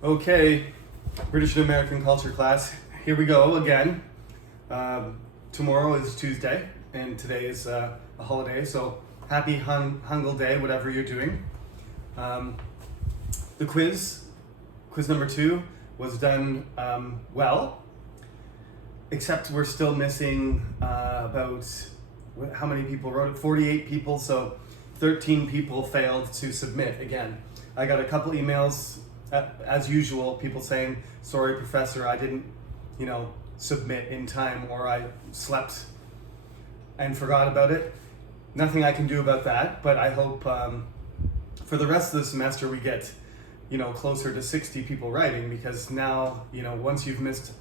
Okay, British and American culture class. Here we go again. Tomorrow is Tuesday, and today is a holiday, so happy Hangul Day, whatever you're doing. The quiz number 2, was done well, except we're still missing about, how many people wrote it? 48 people, so 13 people failed to submit again. I got a couple emails, as usual, people saying, sorry professor, I didn't, submit in time, or I slept and forgot about it. Nothing I can do about that, but I hope for the rest of the semester we get, closer to 60 people writing, because now, once you've missed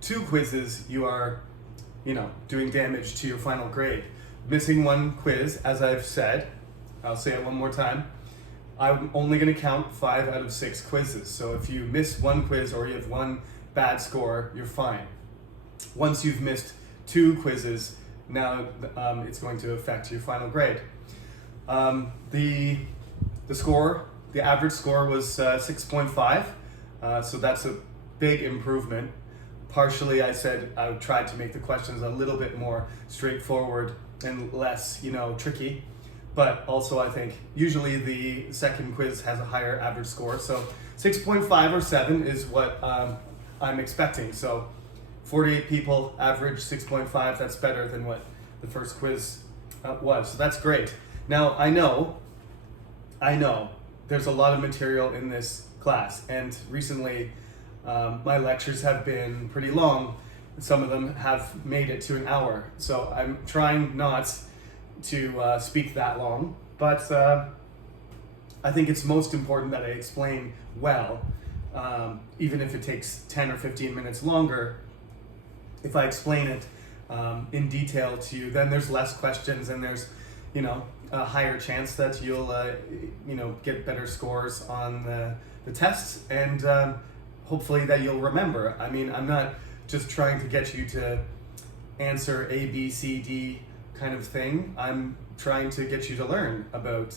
2 quizzes, you are, doing damage to your final grade. Missing 1 quiz, as I've said, I'll say it one more time, I'm only going to count 5 out of 6 quizzes. So if you miss 1 quiz or you have 1 bad score, you're fine. Once you've missed 2 quizzes, now it's going to affect your final grade. The average score was 6.5, so that's a big improvement. Partially, I said I tried to make the questions a little bit more straightforward and less, tricky. But also, I think usually the second quiz has a higher average score. So 6.5 or 7 is what I'm expecting. So 48 people, average 6.5. That's better than what the first quiz was. So that's great. Now, I know there's a lot of material in this class. And recently, my lectures have been pretty long. Some of them have made it to an hour. So I'm trying not to speak that long, but I think it's most important that I explain well, even if it takes 10 or 15 minutes longer. If I explain it in detail to you, then there's less questions and there's, a higher chance that you'll, get better scores on the tests, and hopefully that you'll remember. I mean, I'm not just trying to get you to answer A, B, C, D kind of thing. I'm trying to get you to learn about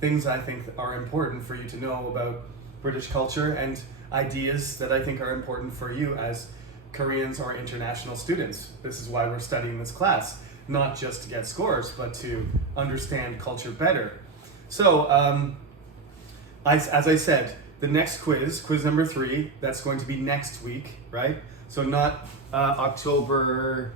things I think are important for you to know about British culture, and ideas that I think are important for you as Koreans or international students. This is why we're studying this class, not just to get scores, but to understand culture better. So, as I said, the next quiz number 3, that's going to be next week, right? So not October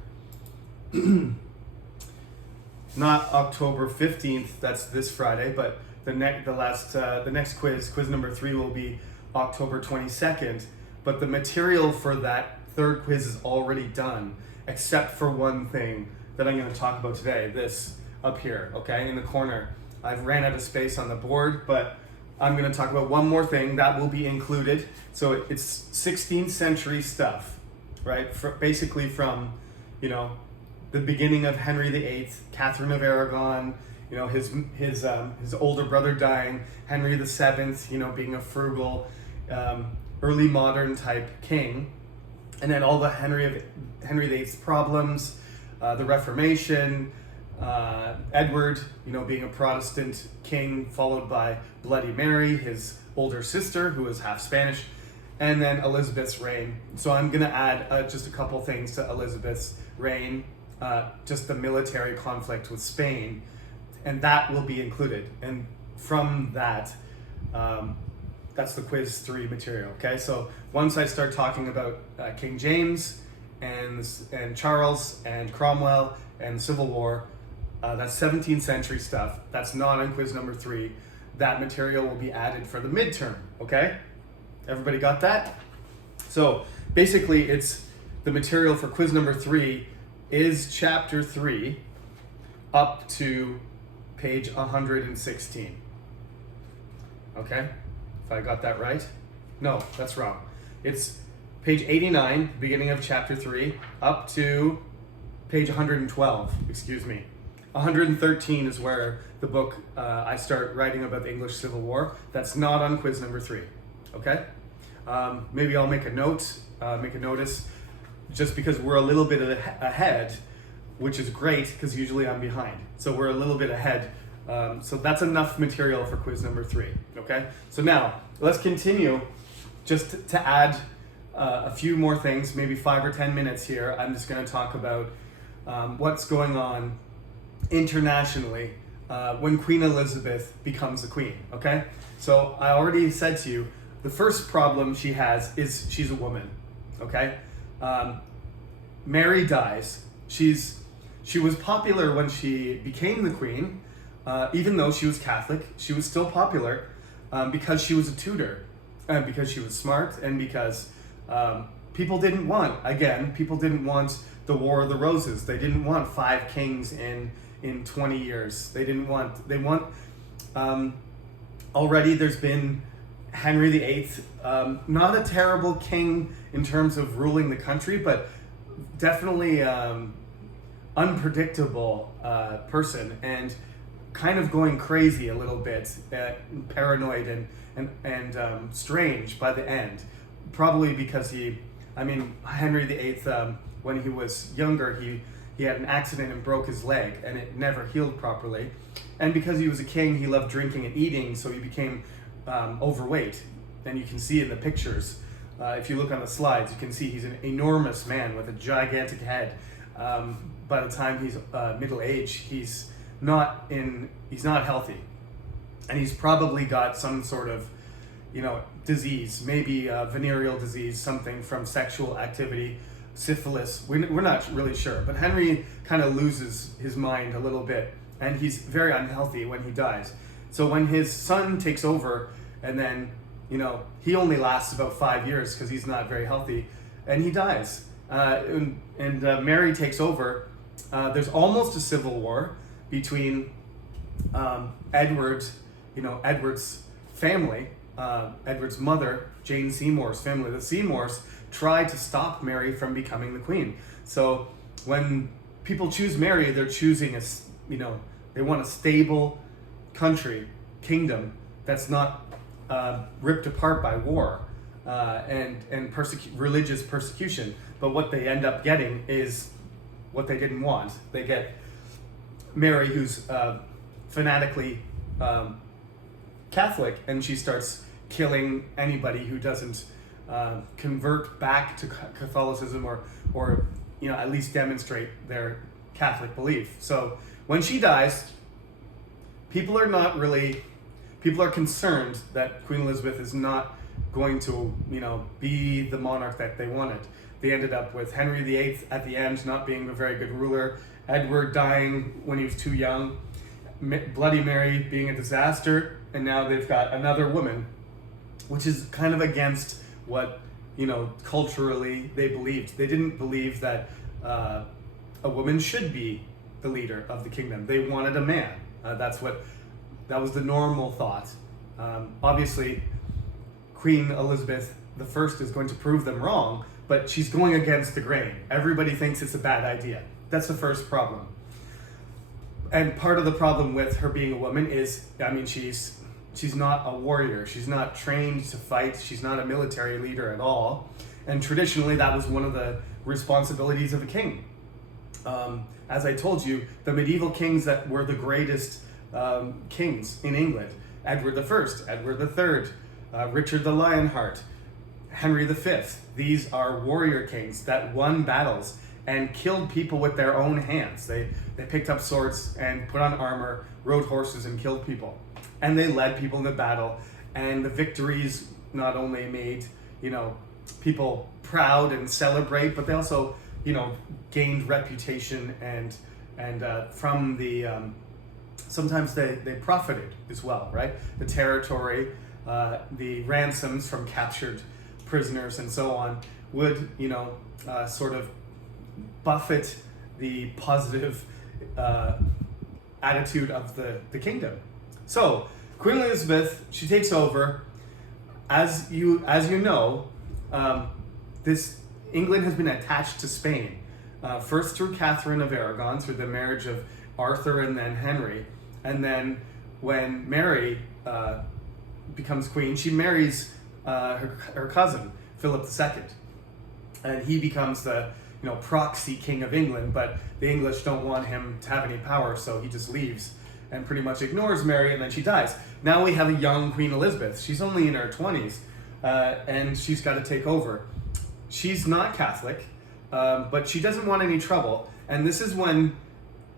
not October 15th, that's this Friday, but the next quiz number 3, will be October 22nd. But the material for that 3rd quiz is already done, except for one thing that I'm going to talk about today, this up here, okay, in the corner. I've ran out of space on the board, but I'm going to talk about one more thing that will be included. So it's 16th century stuff, right? Basically from, the beginning of Henry VIII, Catherine of Aragon, his older brother dying, Henry VII, being a frugal, early modern type king, and then all the Henry VIII's problems, the Reformation, Edward, being a Protestant king, followed by Bloody Mary, his older sister, who was half Spanish, and then Elizabeth's reign. So I'm gonna add just a couple things to Elizabeth's reign. Just the military conflict with Spain, and that will be included. And from that, that's the quiz 3 material. Okay, so once I start talking about King James and Charles and Cromwell and Civil War, that's 17th century stuff. That's not on quiz number 3. That material will be added for the midterm. Okay, everybody got that? So basically, it's the material for quiz number 3 is chapter 3 up to page 116. Okay, if I got that right? No, that's wrong. It's page 89, beginning of chapter 3, up to page 112, excuse me. 113 is where the book, I start writing about the English Civil War. That's not on quiz number 3, okay? Maybe I'll make a notice, just because we're a little bit ahead, which is great, because usually I'm behind. So we're a little bit ahead. So that's enough material for quiz number 3, okay? So now, let's continue just to add a few more things, maybe 5 or 10 minutes here, I'm just going to talk about what's going on internationally when Queen Elizabeth becomes the queen, okay? So I already said to you, the first problem she has is she's a woman, okay? Mary dies. She was popular when she became the queen, even though she was Catholic. She was still popular because she was a Tudor, and because she was smart, and because people didn't want the War of the Roses. They didn't want 5 kings in 20 years. They want already there's been Henry VIII, not a terrible king in terms of ruling the country, but definitely unpredictable person, and kind of going crazy a little bit, paranoid and strange by the end. Probably because Henry VIII, when he was younger, he had an accident and broke his leg, and it never healed properly. And because he was a king, he loved drinking and eating, so he became overweight. And you can see in the pictures, if you look on the slides, you can see he's an enormous man with a gigantic head. By the time he's middle-aged, he's not healthy, and he's probably got some sort of disease, maybe venereal disease, something from sexual activity, syphilis. We're not really sure, but Henry kind of loses his mind a little bit, and he's very unhealthy when he dies. So when his son takes over, and then he only lasts about 5 years because he's not very healthy, and he dies. And Mary takes over. There's almost a civil war between Edward's family, Edward's mother, Jane Seymour's family. The Seymours try to stop Mary from becoming the queen. So when people choose Mary, they're choosing they want a stable kingdom that's not ripped apart by war and religious persecution. But what they end up getting is what they didn't want. They get Mary, who's fanatically Catholic, and she starts killing anybody who doesn't convert back to Catholicism or at least demonstrate their Catholic belief. So when she dies, people are concerned that Queen Elizabeth is not going to be the monarch that they wanted. They ended up with Henry VIII at the end not being a very good ruler, Edward dying when he was too young, Bloody Mary being a disaster, and now they've got another woman, which is kind of against what culturally they believed. They didn't believe that a woman should be the leader of the kingdom. They wanted a man. That was the normal thought. Obviously, Queen Elizabeth I is going to prove them wrong, but she's going against the grain. Everybody thinks it's a bad idea. That's the first problem. And part of the problem with her being a woman is, she's not a warrior. She's not trained to fight. She's not a military leader at all. And traditionally, that was one of the responsibilities of a king. As I told you, the medieval kings that were the greatest kings in England, Edward I, Edward III, Richard the Lionheart, Henry V. These are warrior kings that won battles and killed people with their own hands. They picked up swords and put on armor, rode horses and killed people. And they led people into battle. And the victories not only made, people proud and celebrate, but they also, gained reputation and from the, sometimes they profited as well, right? The territory, the ransoms from captured prisoners and so on would, sort of buffet the positive attitude of the kingdom. So Queen Elizabeth, she takes over. As you know, this England has been attached to Spain, first through Catherine of Aragon, through the marriage of Arthur and then Henry, and then when Mary becomes queen, she marries her cousin Philip II, and he becomes the proxy king of England. But the English don't want him to have any power, so he just leaves and pretty much ignores Mary, and then she dies. Now we have a young Queen Elizabeth. She's only in her 20s, and she's got to take over. She's not Catholic, but she doesn't want any trouble. And this is when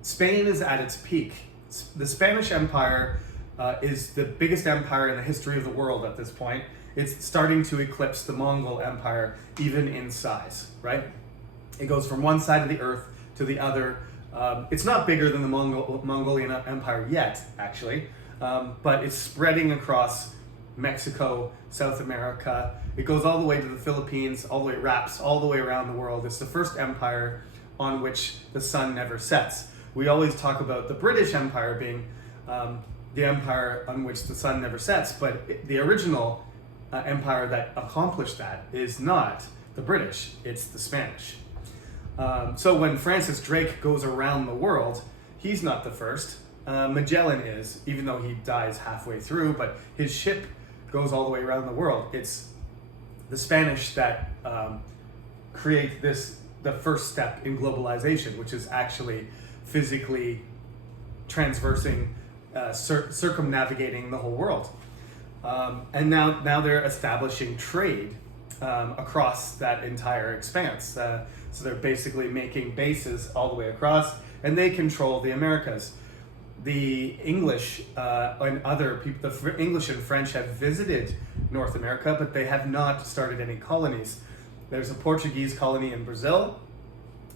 Spain is at its peak. The Spanish Empire is the biggest empire in the history of the world at this point. It's starting to eclipse the Mongol Empire, even in size, right? It goes from one side of the earth to the other. It's not bigger than the Mongolian Empire yet, actually, but it's spreading across Mexico, South America. It goes all the way to the Philippines, all the way, wraps all the way around the world. It's the first empire on which the sun never sets. We always talk about the British Empire being the empire on which the sun never sets, but the original empire that accomplished that is not the British, it's the Spanish. So when Francis Drake goes around the world, he's not the first. Magellan is, even though he dies halfway through, but his ship goes all the way around the world. It's the Spanish that create the first step in globalization, which is actually physically transversing, circumnavigating the whole world. And now they're establishing trade across that entire expanse. So they're basically making bases all the way across, and they control the Americas. The English and other people, the English and French have visited North America, but they have not started any colonies. There's a Portuguese colony in Brazil,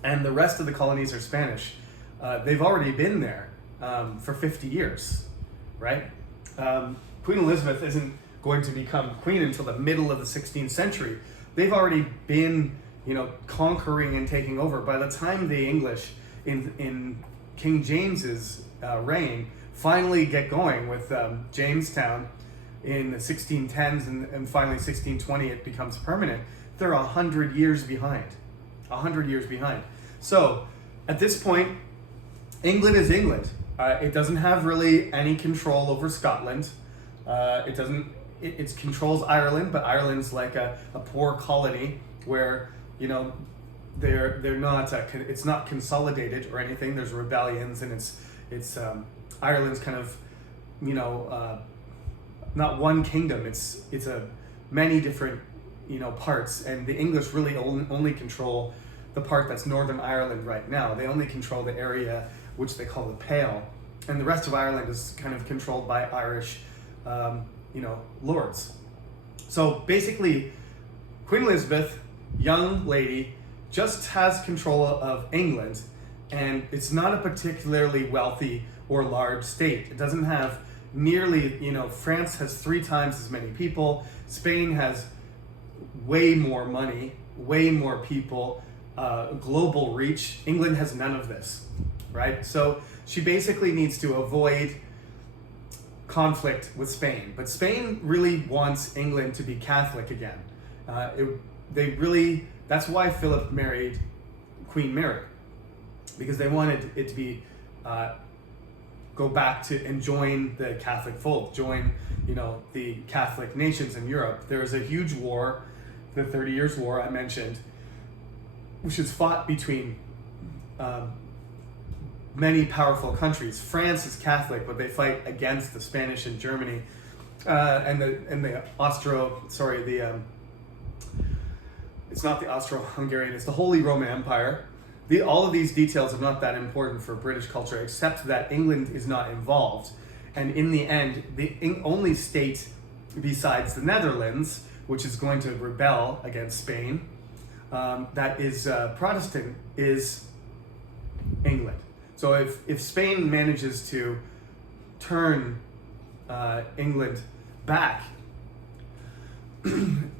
and the rest of the colonies are Spanish. They've already been there for 50 years, right? Queen Elizabeth isn't going to become queen until the middle of the 16th century. They've already been, conquering and taking over. By the time the English in King James's reign finally get going with Jamestown in the 1610s and finally 1620 it becomes permanent, they're 100 years behind. 100 years behind. So at this point, England is England. It doesn't have really any control over Scotland. It controls Ireland, but Ireland's like a poor colony where they're not it's not consolidated or anything. There's rebellions, and it's Ireland's kind of not one kingdom. It's many different parts, and the English really only control the part that's Northern Ireland right now. They only control the area which they call the Pale, and the rest of Ireland is kind of controlled by Irish lords. So basically, Queen Elizabeth, young lady, just has control of England, and it's not a particularly wealthy or large state. It doesn't have nearly, France has 3 times as many people. Spain has way more money, way more people, global reach. England has none of this, right? So she basically needs to avoid conflict with Spain, but Spain really wants England to be Catholic again. That's why Philip married Queen Mary, because they wanted it to be go back to and join the Catholic fold, join the Catholic nations in Europe. There was a huge war, the 30 Years' War I mentioned, which is fought between many powerful countries. France is Catholic, but they fight against the Spanish and Germany, it's not the Austro-Hungarian, it's the Holy Roman Empire. All of these details are not that important for British culture, except that England is not involved. And in the end, the only state besides the Netherlands, which is going to rebel against Spain, that is Protestant, is England. So if Spain manages to turn England back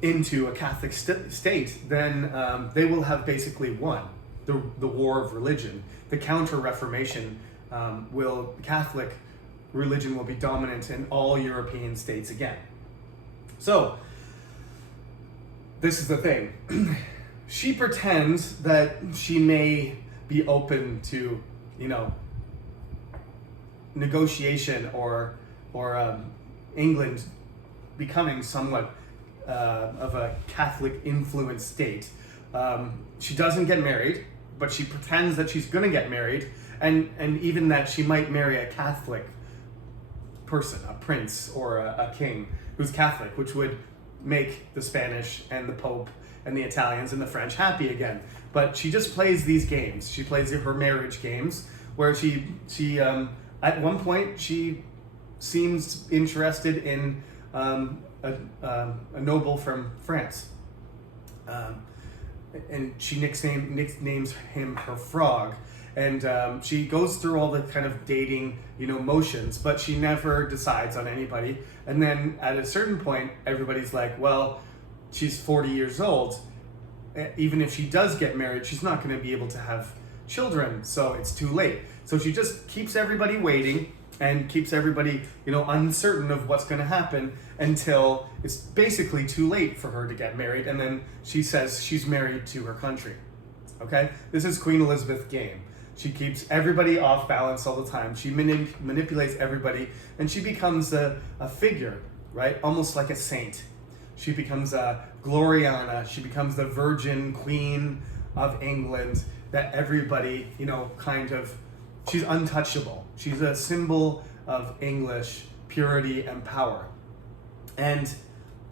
into a Catholic state, then they will have basically won the war of religion. The Counter-Reformation Catholic religion will be dominant in all European states again. So this is the thing. She pretends that she may be open to negotiation or England becoming somewhat of a Catholic influenced state. She doesn't get married, but she pretends that she's going to get married, and even that she might marry a Catholic person, a prince or a king who's Catholic, which would make the Spanish and the Pope and the Italians and the French happy again. But she just plays these games. She plays her marriage games, where she at one point she seems interested in a noble from France, and she nicknames him her frog. And she goes through all the kind of dating, motions, but she never decides on anybody. And then at a certain point, everybody's like, well, she's 40 years old. Even if she does get married, she's not going to be able to have children, so it's too late. So she just keeps everybody waiting and keeps everybody, uncertain of what's going to happen until it's basically too late for her to get married. And then she says she's married to her country. Okay? This is Queen Elizabeth's game. She keeps everybody off balance all the time. She manipulates everybody, and she becomes a figure, right? Almost like a saint. She becomes a Gloriana. She becomes the Virgin Queen of England that everybody, she's untouchable. She's a symbol of English purity and power. And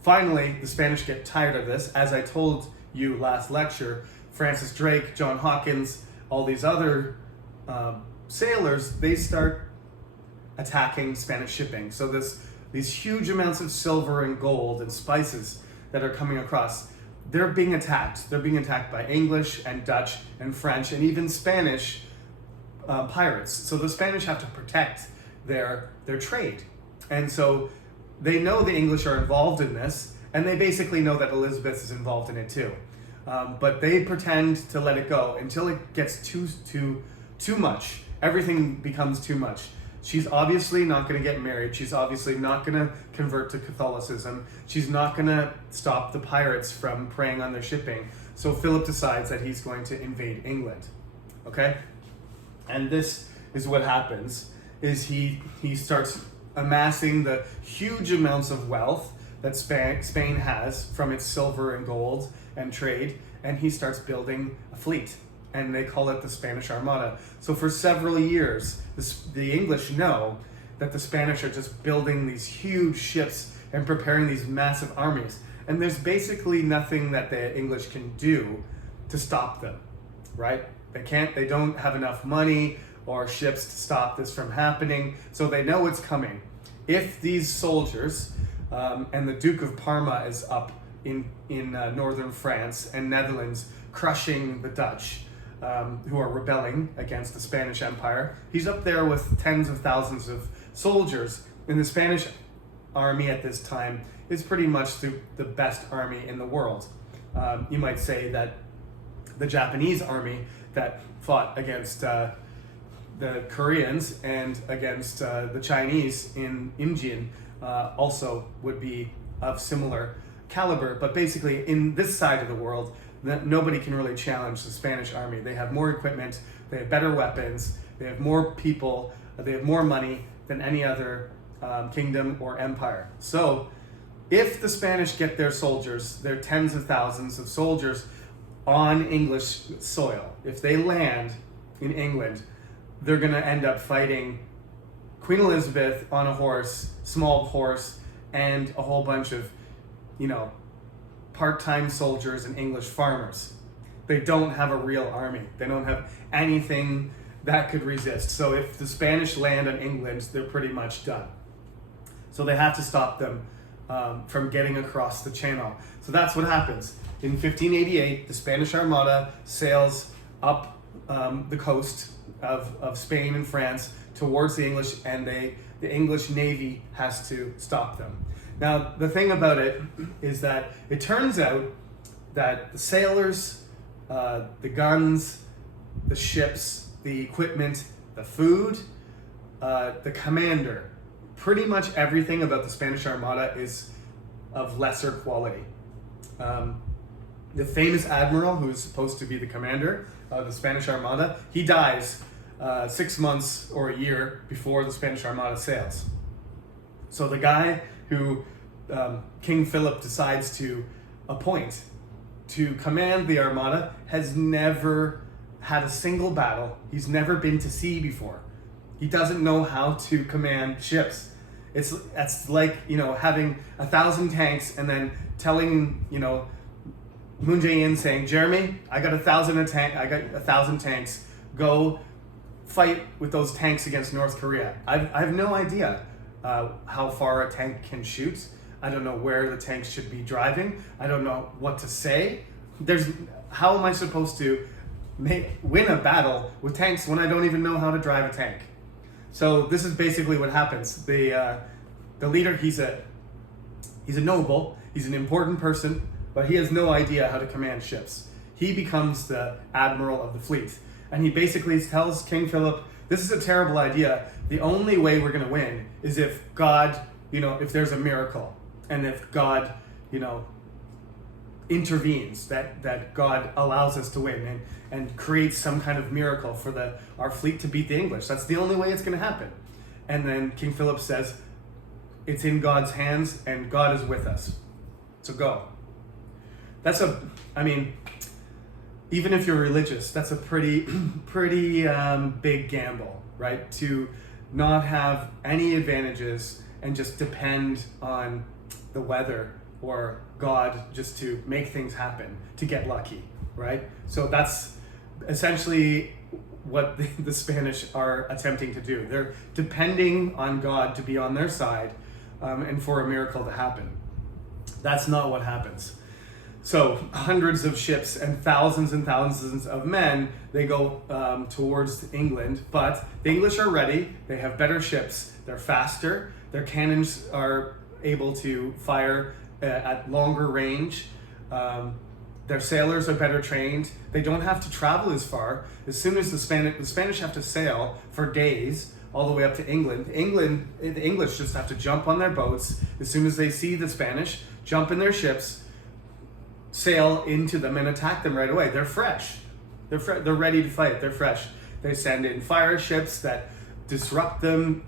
finally, the Spanish get tired of this. As I told you last lecture, Francis Drake, John Hawkins, all these other sailors, they start attacking Spanish shipping. So these huge amounts of silver and gold and spices that are coming across, they're being attacked. They're being attacked by English and Dutch and French and even Spanish pirates. So the Spanish have to protect their trade. And so they know the English are involved in this, and they basically know that Elizabeth is involved in it too. But they pretend to let it go until it gets too much. Everything becomes too much. She's obviously not going to get married. She's obviously not going to convert to Catholicism. She's not going to stop the pirates from preying on their shipping. So Philip decides that he's going to invade England. Okay? And this is what happens, is he starts amassing the huge amounts of wealth that Spain has from its silver and gold and trade, and he starts building a fleet, and they call it the Spanish Armada. So for several years, the English know that the Spanish are just building these huge ships and preparing these massive armies, and there's basically nothing that the English can do to stop them, right? They don't have enough money or ships to stop this from happening, so they know it's coming. If these soldiers, and the Duke of Parma is up in northern France and Netherlands crushing the Dutch, who are rebelling against the Spanish Empire. He's up there with tens of thousands of soldiers, and the Spanish army at this time is pretty much the best army in the world. You might say that the Japanese army that fought against the Koreans and against the Chinese in Imjin also would be of similar caliber, but basically in this side of the world, that nobody can really challenge the Spanish army. They have more equipment, they have better weapons, they have more people, they have more money than any other kingdom or empire. So if the Spanish get their soldiers, their tens of thousands of soldiers on English soil, if they land in England, they're going to end up fighting Queen Elizabeth on a horse, small horse, and a whole bunch of, part-time soldiers and English farmers. They don't have a real army. They don't have anything that could resist. So if the Spanish land on England, they're pretty much done. So they have to stop them from getting across the channel. So that's what happens. In 1588, the Spanish Armada sails up the coast of Spain and France towards the English, and the English Navy has to stop them. Now, the thing about it is that it turns out that the sailors, the guns, the ships, the equipment, the food, the commander, pretty much everything about the Spanish Armada is of lesser quality. The famous admiral, who is supposed to be the commander of the Spanish Armada, he dies 6 months or a year before the Spanish Armada sails. So the guy who King Philip decides to appoint to command the Armada has never had a single battle. He's never been to sea before. He doesn't know how to command ships. That's like, having 1,000 tanks and then telling, Moon Jae-in saying, Jeremy, I got 1,000 tanks. Go fight with those tanks against North Korea. I have no idea how far a tank can shoot. I don't know where the tanks should be driving. I don't know what to say. How am I supposed to win a battle with tanks when I don't even know how to drive a tank? So this is basically what happens. The leader, he's a noble, he's an important person, but he has no idea how to command ships. He becomes the admiral of the fleet. And he basically tells King Philip, this is a terrible idea. The only way we're going to win is if God, if there's a miracle, and if God, intervenes, that God allows us to win and creates some kind of miracle for our fleet to beat the English. That's the only way it's going to happen. And then King Philip says, it's in God's hands and God is with us. So go. Even if you're religious, that's a pretty big gamble, right? To not have any advantages and just depend on the weather or God just to make things happen, to get lucky, right? So that's essentially what the Spanish are attempting to do. They're depending on God to be on their side and for a miracle to happen. That's not what happens. So hundreds of ships and thousands of men, they go towards England, but the English are ready. They have better ships. They're faster. Their cannons are able to fire at longer range. Their sailors are better trained. They don't have to travel as far. As soon as the Spanish have to sail for days all the way up to England, the English just have to jump on their boats as soon as they see the Spanish, jump in their ships, sail into them and attack them right away. They're fresh. They're ready to fight. They're fresh. They send in fire ships that disrupt them.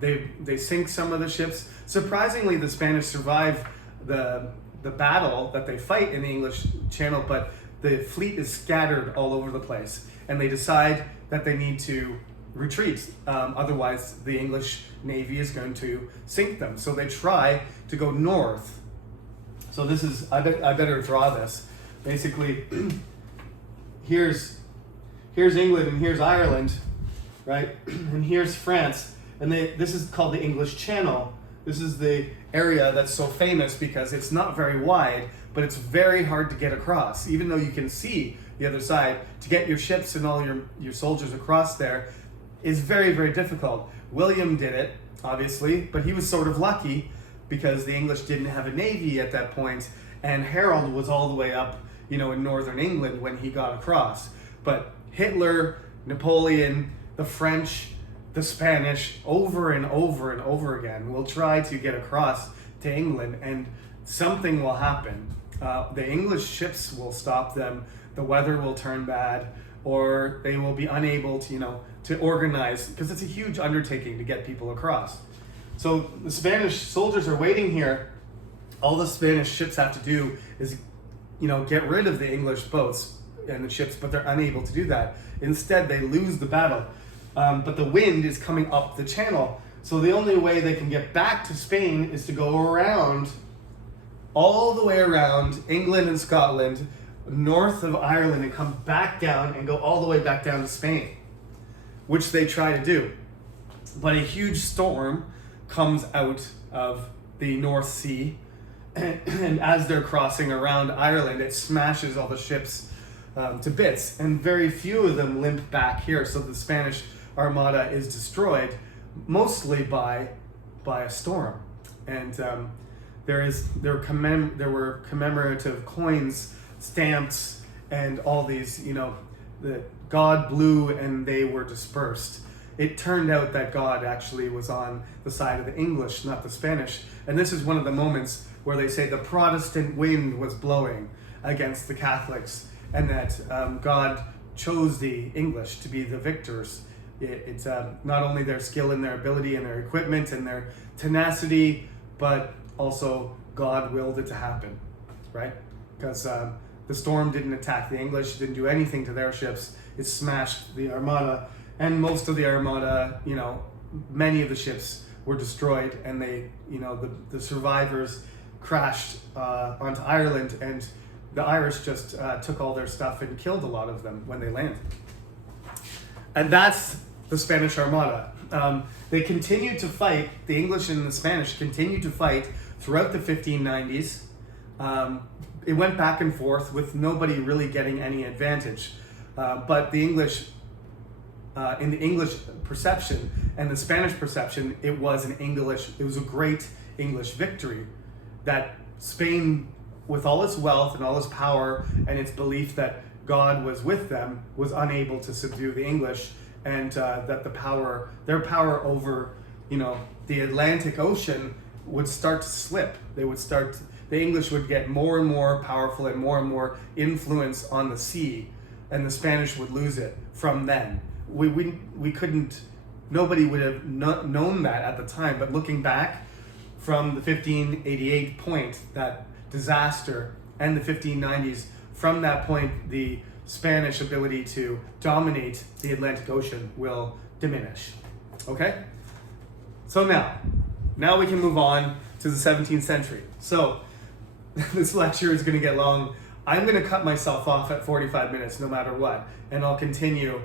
They sink some of the ships. Surprisingly, the Spanish survive the battle that they fight in the English Channel, but the fleet is scattered all over the place, and they decide that they need to retreat. Otherwise, the English Navy is going to sink them. So they try to go north. So this is, I better draw this. Basically, here's England and here's Ireland, right? And here's France. And this is called the English Channel. This is the area that's so famous because it's not very wide, but it's very hard to get across. Even though you can see the other side, to get your ships and all your soldiers across there is very, very difficult. William did it, obviously, but he was sort of lucky because the English didn't have a navy at that point, and Harold was all the way up, in northern England when he got across. But Hitler, Napoleon, the French, the Spanish, over and over and over again, will try to get across to England, and something will happen. The English ships will stop them, the weather will turn bad, or they will be unable to organize, because it's a huge undertaking to get people across. So the Spanish soldiers are waiting here. All the Spanish ships have to do is, get rid of the English boats and the ships, but they're unable to do that. Instead, they lose the battle. But the wind is coming up the channel. So the only way they can get back to Spain is to go around, all the way around England and Scotland, north of Ireland, and come back down and go all the way back down to Spain, which they try to do. But a huge storm comes out of the North Sea, and as they're crossing around Ireland, it smashes all the ships to bits, and very few of them limp back here. So the Spanish Armada is destroyed mostly by a storm, and there were commemorative coins, stamps, and all these, the God blew and they were dispersed. It turned out that God actually was on the side of the English, not the Spanish. And this is one of the moments where they say the Protestant wind was blowing against the Catholics, and that God chose the English to be the victors. It's not only their skill and their ability and their equipment and their tenacity, but also God willed it to happen, right? Because the storm didn't attack the English, didn't do anything to their ships. It smashed the Armada, and most of the Armada, many of the ships were destroyed, and the survivors crashed onto Ireland, and the Irish just took all their stuff and killed a lot of them when they landed. And that's the Spanish Armada. They continued to fight, the English and the Spanish continued to fight throughout the 1590s. It went back and forth with nobody really getting any advantage. But the English, in the English perception and the Spanish perception, it was a great English victory. That Spain, with all its wealth and all its power and its belief that God was with them, was unable to subdue the English, and that their power over, the Atlantic Ocean would start to slip. The English would get more and more powerful and more influence on the sea, and the Spanish would lose it from then. Nobody would have known that at the time, but looking back from the 1588 point, that disaster, and the 1590s, from that point, the Spanish ability to dominate the Atlantic Ocean will diminish. Okay? So now we can move on to the 17th century. So this lecture is going to get long. I'm going to cut myself off at 45 minutes no matter what, and I'll continue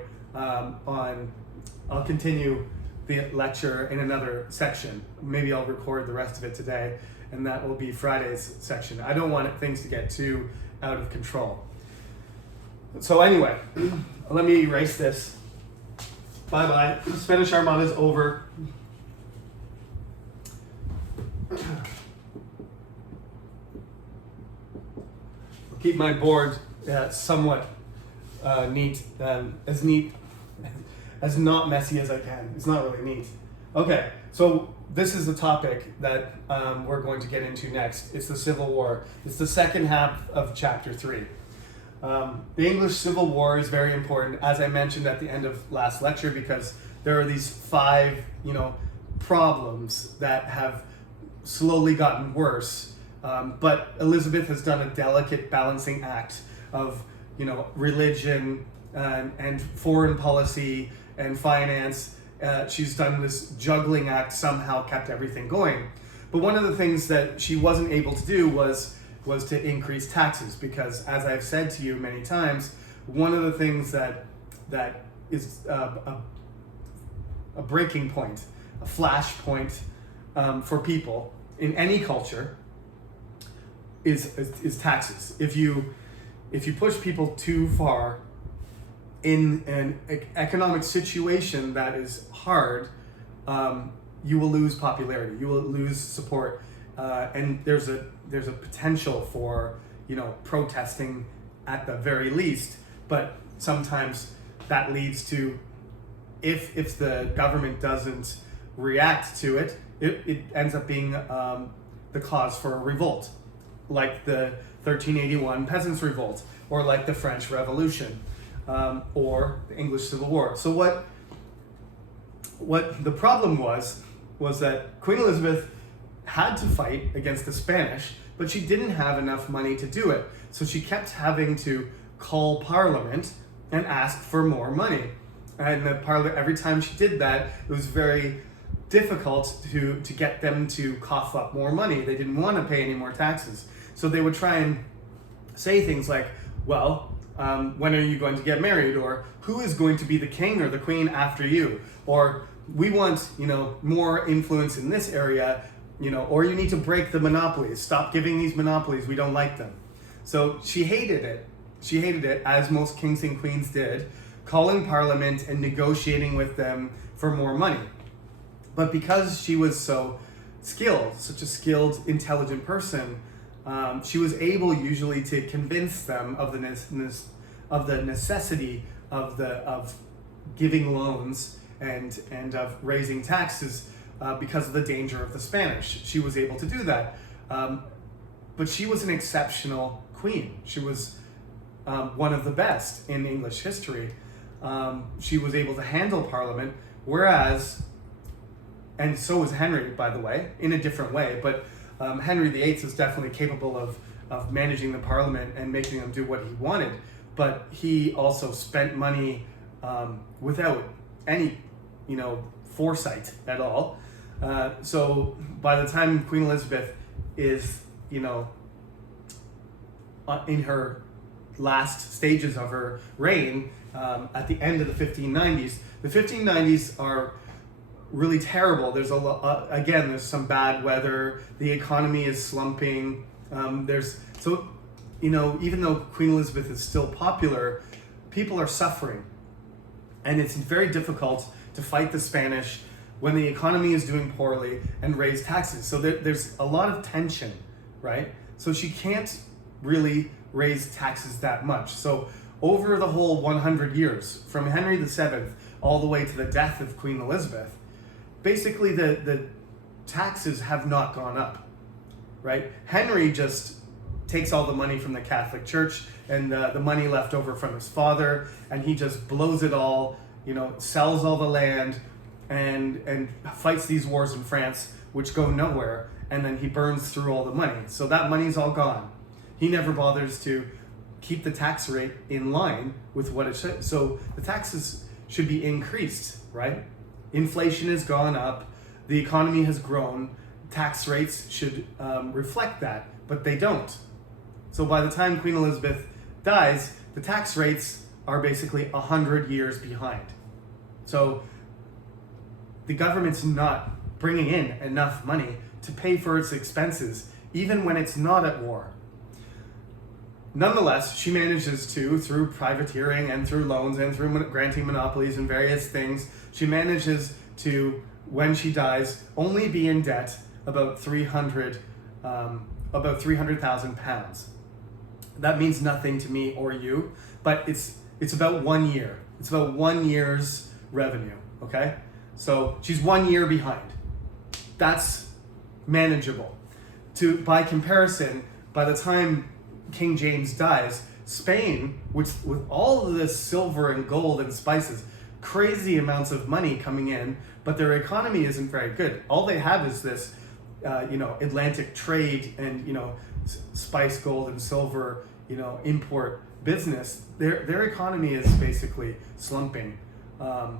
the lecture in another section. Maybe I'll record the rest of it today, and that will be Friday's section. I don't want things to get too out of control. So anyway, let me erase this. Bye-bye. Spanish Armada is over. Keep my board somewhat neat, as not messy as I can. It's not really neat. Okay, so this is the topic that we're going to get into next. It's the Civil War. It's the second half of chapter 3. The English Civil War is very important, as I mentioned at the end of last lecture, because there are these 5, problems that have slowly gotten worse. But Elizabeth has done a delicate balancing act of, religion and foreign policy and finance. She's done this juggling act, somehow kept everything going. But one of the things that she wasn't able to do was to increase taxes, because, as I've said to you many times, one of the things that is a breaking point, a flash point for people in any culture is taxes. If you push people too far in an economic situation that is hard, you will lose popularity. You will lose support, and there's a potential for protesting at the very least. But sometimes that leads to, if the government doesn't react to it, it ends up being the cause for a revolt, like the 1381 Peasants' Revolt, or like the French Revolution, or the English Civil War. So what the problem was that Queen Elizabeth had to fight against the Spanish, but she didn't have enough money to do it. So she kept having to call Parliament and ask for more money. And the Parliament, every time she did that, it was very difficult to get them to cough up more money. They didn't want to pay any more taxes. So they would try and say things like, well, when are you going to get married? Or who is going to be the king or the queen after you? Or we want, more influence in this area, or you need to break the monopolies. Stop giving these monopolies. We don't like them. So she hated it. She hated it, as most kings and queens did, calling Parliament and negotiating with them for more money. But because she was so skilled, such a skilled, intelligent person, she was able usually to convince them of the necessity of giving loans and of raising taxes because of the danger of the Spanish. She was able to do that. But she was an exceptional queen. She was one of the best in English history. She was able to handle Parliament, whereas, and so was Henry, by the way, in a different way, but Henry VIII is definitely capable of managing the Parliament and making them do what he wanted, but he also spent money without any, foresight at all. So by the time Queen Elizabeth is, in her last stages of her reign, at the end of the 1590s, the 1590s are really terrible. There's there's some bad weather. The economy is slumping. Even though Queen Elizabeth is still popular, people are suffering. And it's very difficult to fight the Spanish when the economy is doing poorly and raise taxes. So there's a lot of tension, right? So she can't really raise taxes that much. So over the whole 100 years, from Henry VII all the way to the death of Queen Elizabeth, basically the taxes have not gone up, right? Henry just takes all the money from the Catholic Church and the money left over from his father, and he just blows it all, sells all the land and fights these wars in France, which go nowhere, and then he burns through all the money. So that money's all gone. He never bothers to keep the tax rate in line with what it should. So the taxes should be increased, right? Inflation has gone up, the economy has grown, tax rates should reflect that, but they don't. So by the time Queen Elizabeth dies, the tax rates are basically 100 years behind. So the government's not bringing in enough money to pay for its expenses, even when it's not at war. Nonetheless, she manages to, through privateering and through loans and through granting monopolies and various things, she manages to, when she dies, only be in debt about 300,000 pounds. That means nothing to me or you, but it's about 1 year. It's about 1 year's revenue, okay? So she's 1 year behind. That's manageable. By comparison, by the time King James dies, Spain, with all of this silver and gold and spices, crazy amounts of money coming in, but their economy isn't very good. All they have is this, Atlantic trade and, spice, gold, and silver, import business. Their economy is basically slumping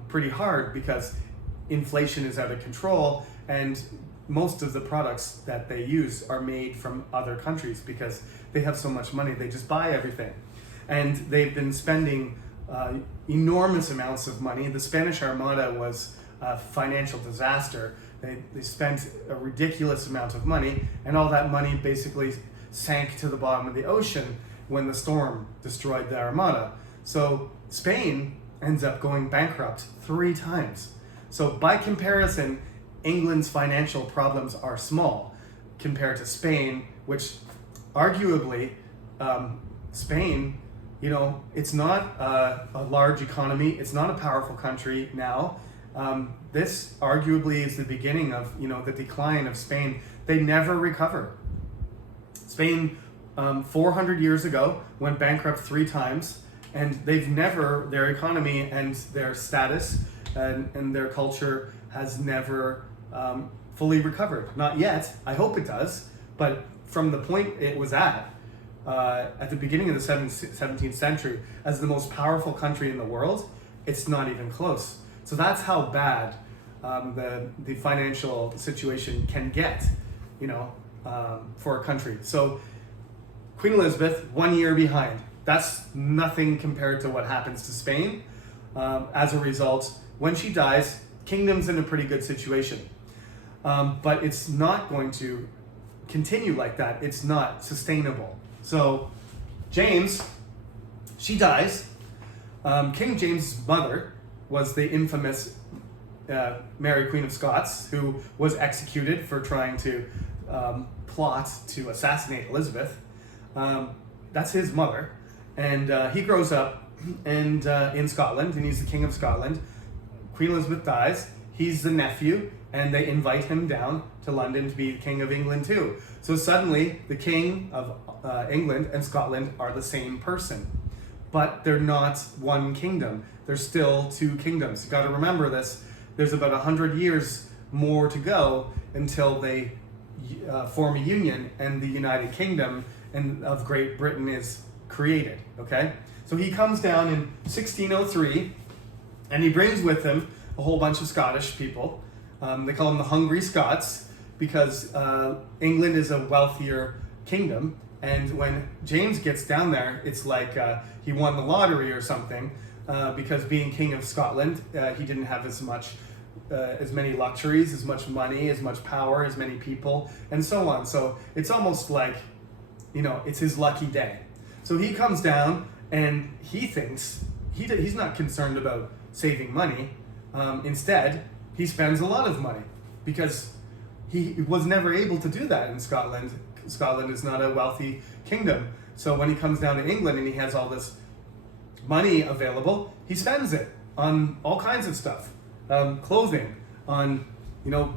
pretty hard because inflation is out of control, and most of the products that they use are made from other countries because they have so much money. They just buy everything. And they've been spending enormous amounts of money. The Spanish Armada was a financial disaster. They spent a ridiculous amount of money, and all that money basically sank to the bottom of the ocean when the storm destroyed the Armada. So Spain ends up going bankrupt 3 times. So by comparison, England's financial problems are small compared to Spain, which arguably, Spain, it's not a large economy. It's not a powerful country now. This arguably is the beginning of, the decline of Spain. They never recover. Spain, 400 years ago, went bankrupt 3 times, and their economy and their status and their culture has never fully recovered. Not yet. I hope it does. But from the point it was at the beginning of the 17th century, as the most powerful country in the world, it's not even close. So that's how bad the financial situation can get, for a country. So Queen Elizabeth, 1 year behind. That's nothing compared to what happens to Spain. As a result, when she dies, kingdom's in a pretty good situation. But it's not going to continue like that. It's not sustainable. So James, she dies. King James's mother was the infamous Mary Queen of Scots, who was executed for trying to plot to assassinate Elizabeth. That's his mother. And he grows up in Scotland, and he's the King of Scotland. Queen Elizabeth dies. He's the nephew, and they invite him down to London to be the King of England too. So suddenly, the King of England and Scotland are the same person. But they're not one kingdom. They're still 2 kingdoms. You got to remember this. There's about 100 years more to go until they form a union and the United Kingdom of Great Britain is created, okay? So he comes down in 1603, and he brings with him a whole bunch of Scottish people, They call them the Hungry Scots because England is a wealthier kingdom, and when James gets down there, it's like he won the lottery or something, because being king of Scotland, he didn't have as many luxuries, as much money, as much power, as many people, and so on. So it's almost like, it's his lucky day. So he comes down and he thinks he's not concerned about saving money. Instead, he spends a lot of money because he was never able to do that in Scotland. Scotland is not a wealthy kingdom. So when he comes down to England and he has all this money available, he spends it on all kinds of stuff. Clothing, on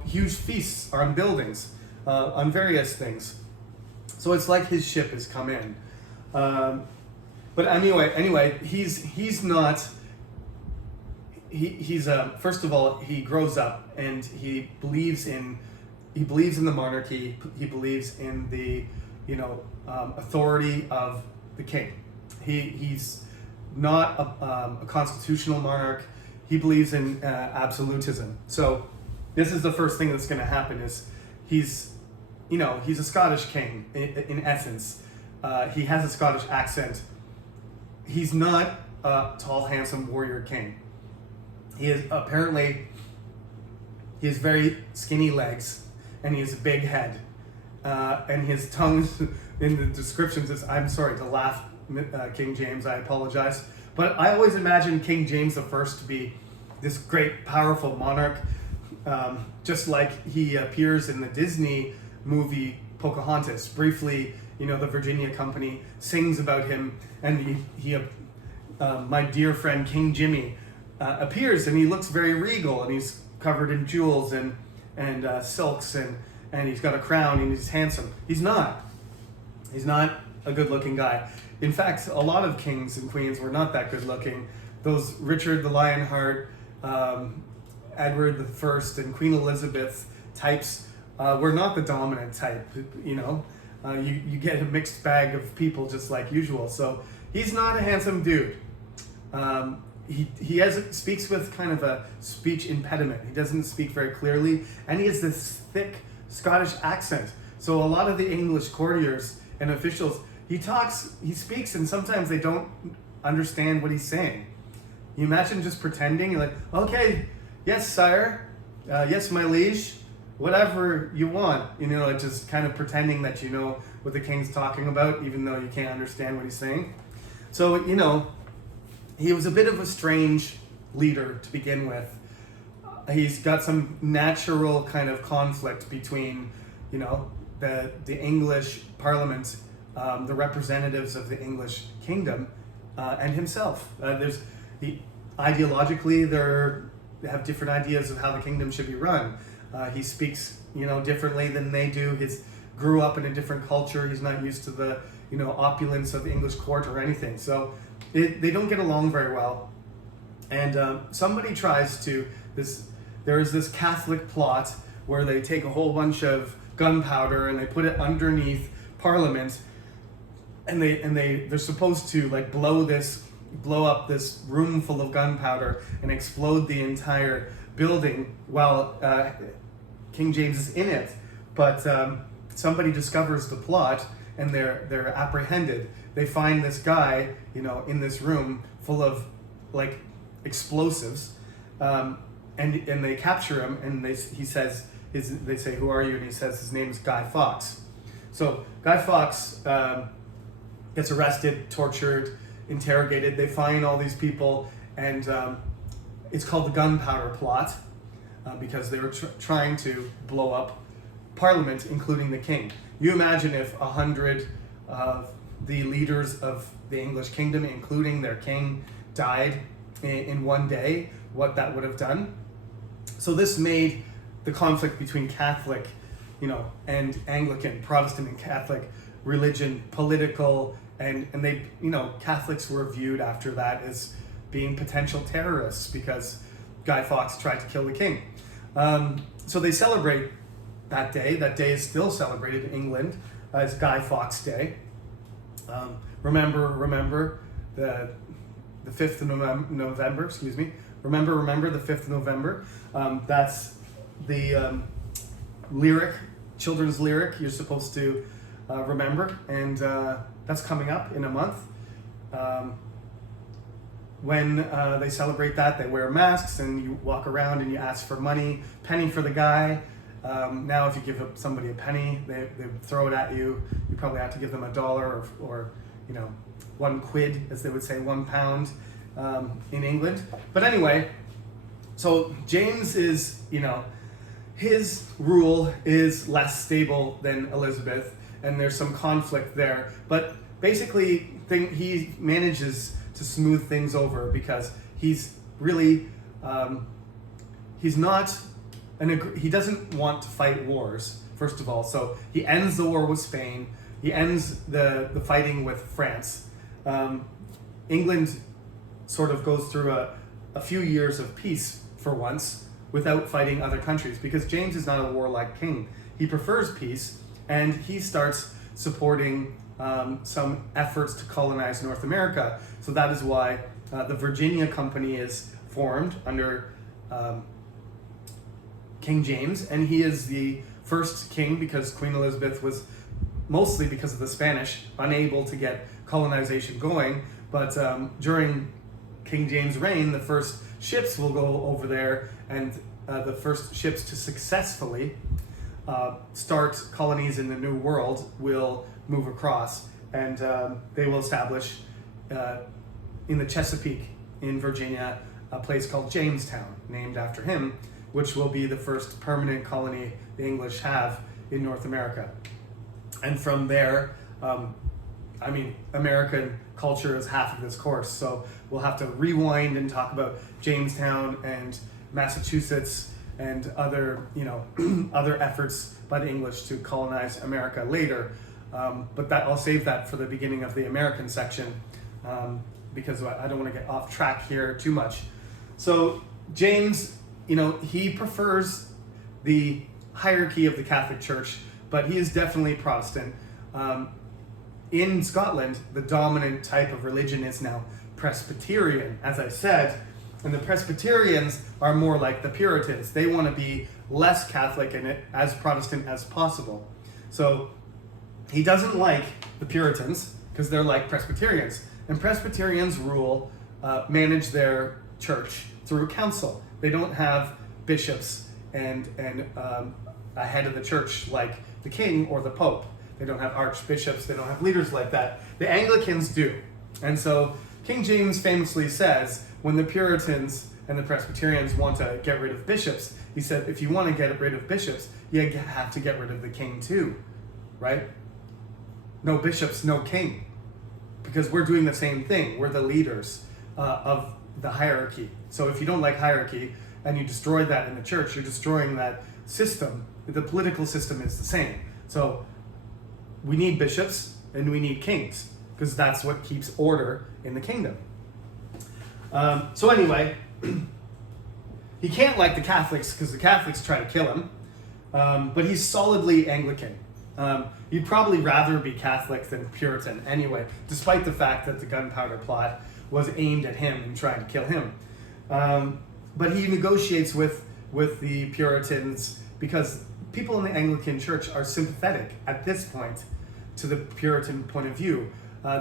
huge feasts, on buildings, on various things. So it's like his ship has come in. But anyway, he's not. He's first of all, he grows up and he believes in the monarchy. He believes in the authority of the king. He's not a constitutional monarch. He believes in absolutism. So this is the first thing that's going to happen is he's a Scottish king in essence. He has a Scottish accent. He's not a tall, handsome warrior king. He has very skinny legs and he has a big head. And his tongue in the descriptions is, I'm sorry to laugh, King James, I apologize. But I always imagine King James I to be this great, powerful monarch, just like he appears in the Disney movie Pocahontas. Briefly, the Virginia Company sings about him, and my dear friend King Jimmy appears, and he looks very regal, and he's covered in jewels and silks, and he's got a crown, and he's handsome. He's not a good-looking guy. In fact, a lot of kings and queens were not that good-looking. Those Richard the Lionheart, Edward I, and Queen Elizabeth types were not the dominant type. You get a mixed bag of people just like usual. So he's not a handsome dude. He speaks with kind of a speech impediment. He doesn't speak very clearly, and he has this thick Scottish accent. So a lot of the English courtiers and officials, he speaks, and sometimes they don't understand what he's saying. You imagine just pretending, you're like, okay, yes, sire, yes, my liege, whatever you want, just kind of pretending that you know what the king's talking about, even though you can't understand what he's saying. So, he was a bit of a strange leader to begin with. He's got some natural kind of conflict between, the English Parliament, the representatives of the English kingdom, and himself. Ideologically, they have different ideas of how the kingdom should be run. He speaks, differently than they do. Grew up in a different culture. He's not used to the, opulence of the English court or anything. So they don't get along very well. And somebody tries to, there is this Catholic plot where they take a whole bunch of gunpowder and they put it underneath Parliament, and they're supposed to blow up this room full of gunpowder and explode the entire building while King James is in it. But somebody discovers the plot and they're apprehended. They find this guy, in this room full of explosives, and they capture him, and they say, who are you? And he says his name is Guy Fawkes. So Guy Fawkes gets arrested, tortured, interrogated. They find all these people, and it's called the gunpowder plot because they were trying to blow up Parliament, including the king. You imagine if 100 of the leaders of the English kingdom, including their king, died in one day, what that would have done. So this made the conflict between Catholic, and Anglican, Protestant and Catholic religion political, and they, Catholics were viewed after that as being potential terrorists because Guy Fawkes tried to kill the king. So they celebrate that day. That day is still celebrated in England as Guy Fawkes Day. Remember the 5th of November, excuse me. Remember the 5th of November. That's the lyric, children's lyric, you're supposed to remember, and that's coming up in a month. When they celebrate that, they wear masks and you walk around and you ask for money, penny for the guy. Now if you give somebody a penny, they throw it at you. You probably have to give them $1 or you know, 1 quid, as they would say, £1 in England. But anyway, so James is, you know, his rule is less stable than Elizabeth, and there's some conflict there. But basically, he manages to smooth things over because he's really, he doesn't want to fight wars, first of all. So he ends the war with Spain. He ends the fighting with France. England sort of goes through a few years of peace for once without fighting other countries, because James is not a warlike king. He prefers peace, and he starts supporting some efforts to colonize North America. So that is why the Virginia Company is formed under King James, and he is the first king because Queen Elizabeth was, mostly because of the Spanish, unable to get colonization going. But during King James' reign, the first ships will go over there, and the first ships to successfully start colonies in the New World will move across, and they will establish in the Chesapeake in Virginia a place called Jamestown, named after him, which will be the first permanent colony the English have in North America. And from there, I mean, American culture is half of this course, so we'll have to rewind and talk about Jamestown and Massachusetts and other, you know, other efforts by the English to colonize America later. But that I'll save that for the beginning of the American section, because I don't want to get off track here too much. So James, you know, he prefers the hierarchy of the Catholic Church, but he is definitely Protestant. In Scotland, the dominant type of religion is now Presbyterian, as I said, and the Presbyterians are more like the Puritans. They want to be less Catholic and as Protestant as possible. So he doesn't like the Puritans because they're like Presbyterians, and Presbyterians manage their church through council. They don't have bishops and a head of the church like the king or the pope. They don't have archbishops. They don't have leaders like that. The Anglicans do. And so King James famously says, when the Puritans and the Presbyterians want to get rid of bishops, he said, if you want to get rid of bishops, you have to get rid of the king too, right? No bishops, no king. Because we're doing the same thing. We're the leaders of the hierarchy. So if you don't like hierarchy and you destroy that in the church, you're destroying that system. The political system is the same. So we need bishops and we need kings, because that's what keeps order in the kingdom. So anyway, he can't like the Catholics because the Catholics try to kill him, but he's solidly Anglican. He'd probably rather be Catholic than Puritan anyway, despite the fact that the gunpowder plot was aimed at him and trying to kill him. But he negotiates with the Puritans because people in the Anglican Church are sympathetic at this point to the Puritan point of view.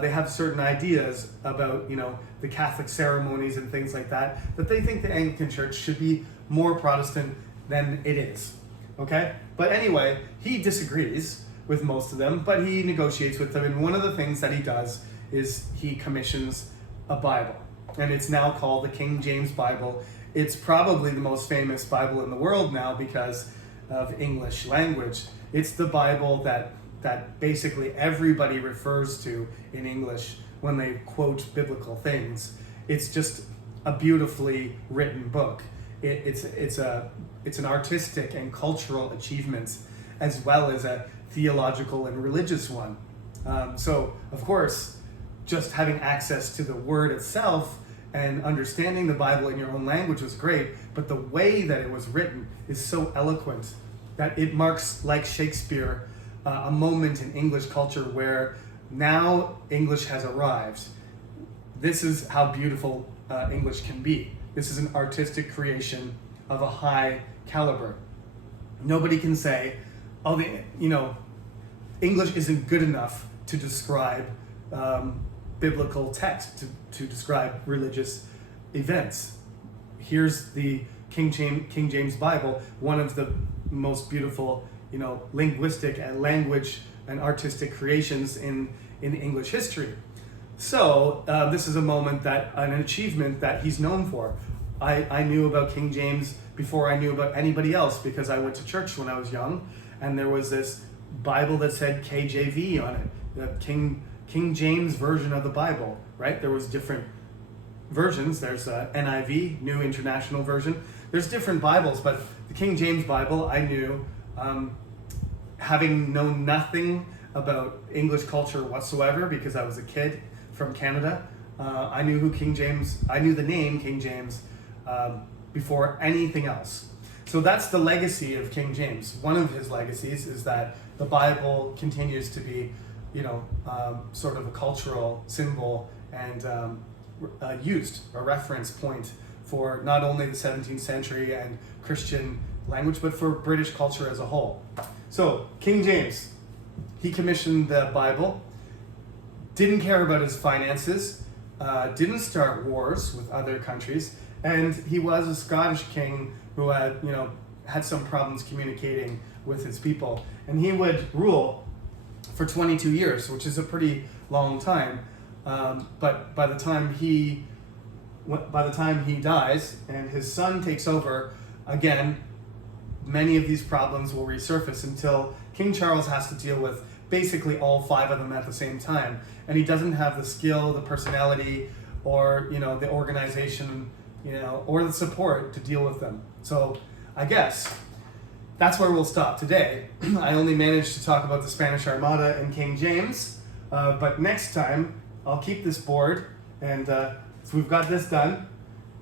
They have certain ideas about, you know, the Catholic ceremonies and things like that they think the Anglican Church should be more Protestant than it is. Okay? But anyway, he disagrees with most of them, but he negotiates with them, and one of the things that he does is he commissions a Bible, and it's now called the King James Bible. It's probably the most famous Bible in the world now because of English language. It's the Bible that basically everybody refers to in English when they quote biblical things. It's just a beautifully written book. It's an artistic and cultural achievement, as well as a theological and religious one. So, of course, just having access to the word itself and understanding the Bible in your own language was great, but the way that it was written is so eloquent that it marks, like Shakespeare, a moment in English culture where now English has arrived. This is how beautiful English can be. This is an artistic creation of a high caliber. Nobody can say, oh, English isn't good enough to describe biblical text, to describe religious events. Here's the King James Bible, one of the most beautiful, linguistic and language and artistic creations in English history. So this is a moment an achievement that he's known for. I knew about King James before I knew about anybody else because I went to church when I was young, and there was this Bible that said KJV on it, the King James version of the Bible, right? There was different versions. There's NIV, New International Version. There's different Bibles, but the King James Bible I knew, having known nothing about English culture whatsoever because I was a kid from Canada. I knew the name King James before anything else. So that's the legacy of King James. One of his legacies is that the Bible continues to be, sort of a cultural symbol and used, a reference point for not only the 17th century and Christian language, but for British culture as a whole. So King James, he commissioned the Bible, didn't care about his finances, didn't start wars with other countries, and he was a Scottish king who had some problems communicating with his people. And he would rule for 22 years, which is a pretty long time. But by the time he dies and his son takes over, again, many of these problems will resurface until King Charles has to deal with basically all 5 of them at the same time. And he doesn't have the skill, the personality, or the organization, or the support to deal with them. So I guess that's where we'll stop today. I only managed to talk about the Spanish Armada and King James, but next time I'll keep this board, and so we've got this done.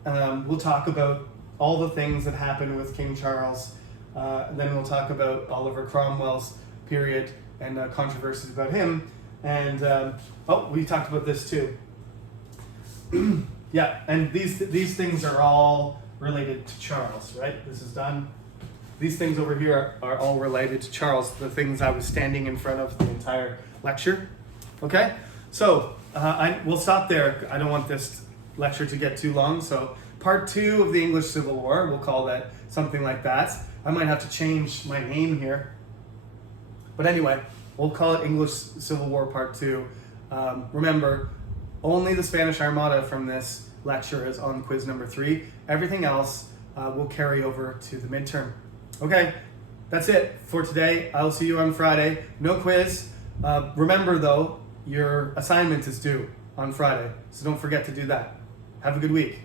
We'll talk about all the things that happened with King Charles, and then we'll talk about Oliver Cromwell's period and controversies about him. And we talked about this too. Yeah, and these things are all related to Charles, right? This is done. These things over here are all related to Charles, the things I was standing in front of the entire lecture. Okay? So we'll stop there. I don't want this lecture to get too long. So part 2 of the English Civil War, we'll call that something like that. I might have to change my name here. But anyway, we'll call it English Civil War Part 2. Remember, only the Spanish Armada from this lecture is on quiz number 3. Everything else will carry over to the midterm. Okay, that's it for today. I'll see you on Friday. No quiz. Remember though, your assignment is due on Friday, so don't forget to do that. Have a good week.